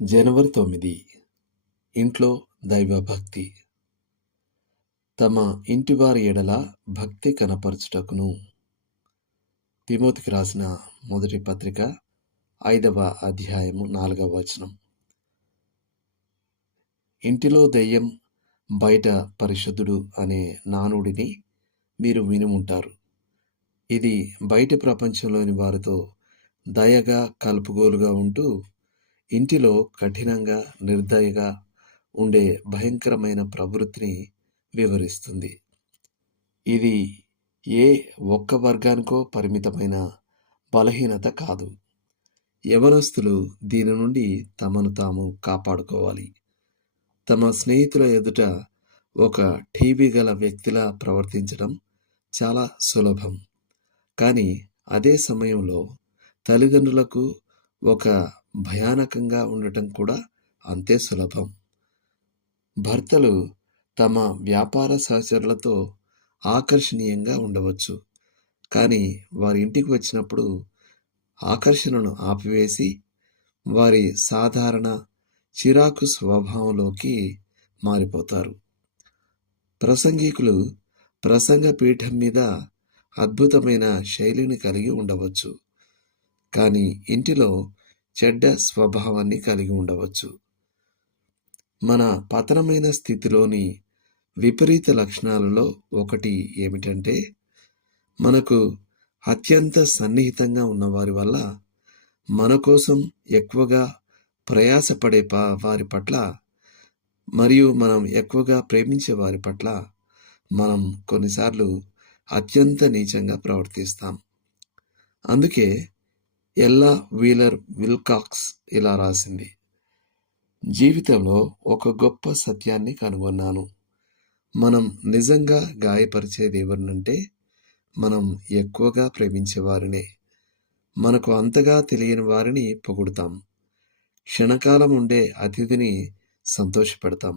జనవరి 9 ఇంట్లో దైవభక్తి. తమ ఇంటివారి ఎడల భక్తి కనపరచుటకును. తిమోతికి రాసిన మొదటి పత్రిక 5వ అధ్యాయము 4వ వచనం. ఇంటిలో దెయ్యం బయట పరిశుద్ధుడు అనే నానుడిని మీరు విని ఉంటారు. ఇది బయటి ప్రపంచంలోని వారితో దయగా కలుపుగోలుగా ఉంటూ ఇంటిలో కఠినంగా నిర్దయగా ఉండే భయంకరమైన ప్రవృత్తిని వివరిస్తుంది. ఇది ఏ ఒక్క వర్గానికో పరిమితమైన బలహీనత కాదు. యవనస్తులు దీని నుండి తమను తాము కాపాడుకోవాలి. తమ స్నేహితుల ఎదుట ఒక టీవీ గల వ్యక్తిలా ప్రవర్తించడం చాలా సులభం. కానీ అదే సమయంలో తల్లిదండ్రులకు ఒక భయానకంగా ఉండటం కూడా అంతే సులభం. భర్తలు తమ వ్యాపార సహచరులతో ఆకర్షణీయంగా ఉండవచ్చు. కానీ వారి ఇంటికి వచ్చినప్పుడు ఆకర్షణను ఆపివేసి వారి సాధారణ చిరాకు స్వభావంలోకి మారిపోతారు. ప్రసంగికులు ప్రసంగ పీఠం మీద అద్భుతమైన శైలిని కలిగి ఉండవచ్చు. కానీ ఇంటిలో చెడ్డ స్వభావాన్ని కలిగి ఉండవచ్చు. మన పతనమైన స్థితిలోని విపరీత లక్షణాలలో ఒకటి ఏమిటంటే, మనకు అత్యంత సన్నిహితంగా ఉన్నవారి వల్ల మన కోసం ఎక్కువగా ప్రయాసపడే వారి పట్ల మరియు మనం ఎక్కువగా ప్రేమించే వారి పట్ల మనం కొన్నిసార్లు అత్యంత నీచంగా ప్రవర్తిస్తాం. అందుకే ఎల్లా వీలర్ విల్కాక్స్ ఇలా రాసింది: జీవితంలో ఒక గొప్ప సత్యాన్ని కనుగొన్నాను. మనం నిజంగా గాయపరిచేది ఎవరినంటే మనం ఎక్కువగా ప్రేమించే వారినే. మనకు అంతగా తెలియని వారిని పొగుడుతాం. క్షణకాలం ఉండే అతిథిని సంతోషపెడతాం.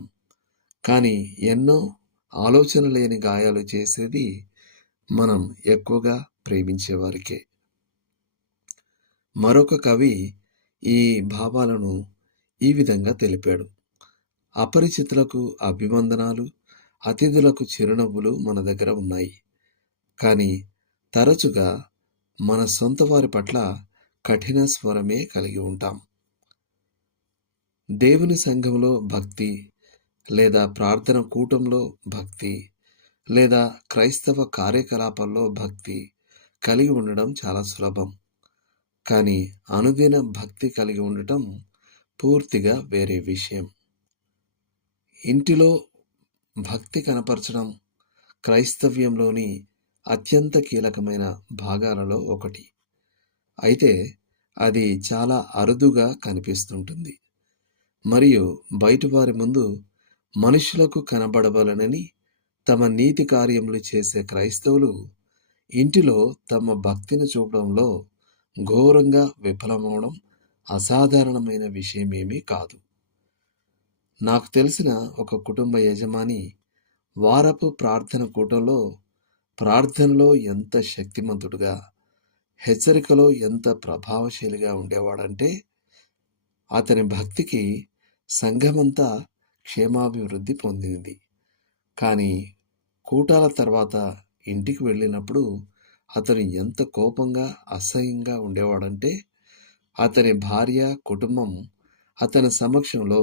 కానీ ఎన్నో ఆలోచన లేని గాయాలు చేసేది మనం ఎక్కువగా ప్రేమించేవారికే. మరొక కవి ఈ భావాలను ఈ విధంగా తెలిపాడు: అపరిచితులకు అభివందనాలు, అతిథులకు చిరునవ్వులు మన దగ్గర ఉన్నాయి. కానీ తరచుగా మన సొంత వారి పట్ల కఠిన స్వరమే కలిగి ఉంటాం. దేవుని సంఘంలో భక్తి, లేదా ప్రార్థన కూటంలో భక్తి, లేదా క్రైస్తవ కార్యకలాపాల్లో భక్తి కలిగి ఉండడం చాలా సులభం. కానీ అనుదిన భక్తి కలిగి ఉండటం పూర్తిగా వేరే విషయం. ఇంటిలో భక్తి కనపరచడం క్రైస్తవ్యంలోని అత్యంత కీలకమైన భాగాలలో ఒకటి. అయితే అది చాలా అరుదుగా కనిపిస్తుంటుంది. మరియు బయటివారి ముందు మనుషులకు కనబడవలనని తమ నీతి కార్యములు చేసే క్రైస్తవులు ఇంటిలో తమ భక్తిని చూపడంలో ఘోరంగా విఫలమవడం అసాధారణమైన విషయమేమీ కాదు. నాకు తెలిసిన ఒక కుటుంబ యజమాని వారపు ప్రార్థన కూటంలో ప్రార్థనలో ఎంత శక్తిమంతుడుగా, హెచ్చరికలో ఎంత ప్రభావశీలిగా ఉండేవాడంటే అతని భక్తికి సంఘమంతా క్షేమాభివృద్ధి పొందింది. కానీ కూటాల తర్వాత ఇంటికి వెళ్ళినప్పుడు అతను ఎంత కోపంగా, అసహ్యంగా ఉండేవాడంటే అతని భార్య, కుటుంబం అతని సమక్షంలో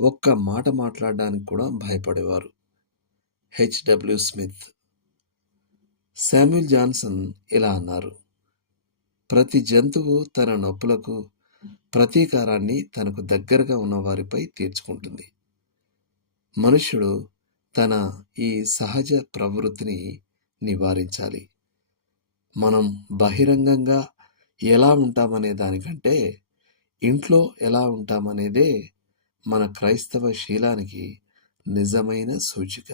ఒక్క మాట మాట్లాడడానికి కూడా భయపడేవారు. హెచ్.డబ్ల్యూ. స్మిత్. శామ్యూల్ జాన్సన్ ఇలా అన్నారు: ప్రతి జంతువు తన నొప్పులకు ప్రతీకారాన్ని తనకు దగ్గరగా ఉన్న వారిపై తీర్చుకుంటుంది. మనుష్యుడు తన ఈ సహజ ప్రవృత్తిని నివారించాలి. మనం బహిరంగంగా ఎలా ఉంటామనే దానికంటే ఇంట్లో ఎలా ఉంటామనేదే మన క్రైస్తవ శీలానికి నిజమైన సూచిక.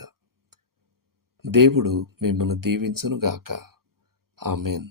దేవుడు మిమ్మల్ని దీవించునుగాక. ఆమేన్.